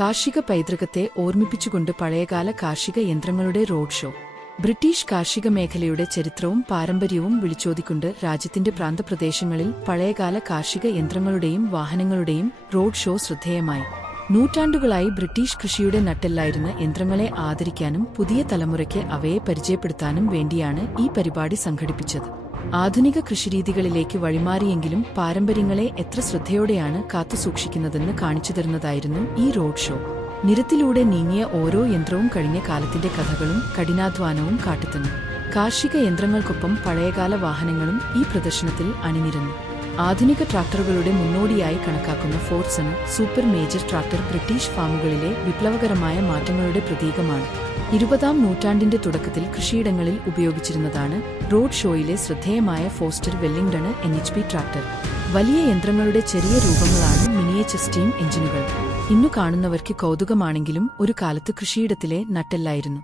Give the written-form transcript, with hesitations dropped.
കാർഷിക പൈതൃകത്തെ ഓർമ്മിപ്പിച്ചുകൊണ്ട് പഴയകാല കാർഷിക യന്ത്രങ്ങളുടെ റോഡ് ഷോ. ബ്രിട്ടീഷ് കാർഷിക മേഖലയുടെ ചരിത്രവും പാരമ്പര്യവും വിളിച്ചോതിക്കൊണ്ട് രാജ്യത്തിന്റെ പ്രാന്തപ്രദേശങ്ങളിൽ പഴയകാല കാർഷിക യന്ത്രങ്ങളുടെയും വാഹനങ്ങളുടെയും റോഡ് ഷോ ശ്രദ്ധേയമായി. നൂറ്റാണ്ടുകളായി ബ്രിട്ടീഷ് കൃഷിയുടെ നട്ടെല്ലായിരുന്ന യന്ത്രങ്ങളെ ആദരിക്കാനും പുതിയ തലമുറയ്ക്ക് അവയെ പരിചയപ്പെടുത്താനും വേണ്ടിയാണ് ഈ പരിപാടി സംഘടിപ്പിച്ചത്. ആധുനിക കൃഷിരീതികളിലേക്ക് വഴിമാറിയെങ്കിലും പാരമ്പര്യങ്ങളെ എത്ര ശ്രദ്ധയോടെയാണ് കാത്തുസൂക്ഷിക്കുന്നതെന്ന് കാണിച്ചുതരുന്നതായിരുന്നു ഈ റോഡ് ഷോ. നിരത്തിലൂടെ നീങ്ങിയ ഓരോ യന്ത്രവും കഴിഞ്ഞ കാലത്തിന്റെ കഥകളും കഠിനാധ്വാനവും കാട്ടുതന്നു. കാർഷിക യന്ത്രങ്ങൾക്കൊപ്പം പഴയകാല വാഹനങ്ങളും ഈ പ്രദർശനത്തിൽ അണിനിരന്നു. ആധുനിക ട്രാക്ടറുകളുടെ മുന്നോടിയായി കണക്കാക്കുന്ന ഫോർസണ് സൂപ്പർ മേജർ ട്രാക്ടർ ബ്രിട്ടീഷ് ഫാമുകളിലെ വിപ്ലവകരമായ മാറ്റങ്ങളുടെ പ്രതീകമാണ്. 20-ാം നൂറ്റാണ്ടിന്റെ തുടക്കത്തിൽ കൃഷിയിടങ്ങളിൽ ഉപയോഗിച്ചിരുന്നതാണ് റോഡ് ഷോയിലെ ശ്രദ്ധേയമായ ഫോസ്റ്റർ വെല്ലിംഗ്ടൺ NHP ട്രാക്ടർ. വലിയ യന്ത്രങ്ങളുടെ ചെറിയ രൂപങ്ങളാണ് മിനിയേച്ചർ സ്റ്റീം എഞ്ചിനുകൾ. ഇന്നു കാണുന്നവർക്ക് കൗതുകമാണെങ്കിലും ഒരു കാലത്ത് കൃഷിയിടത്തിലെ നട്ടെല്ലായിരുന്നു.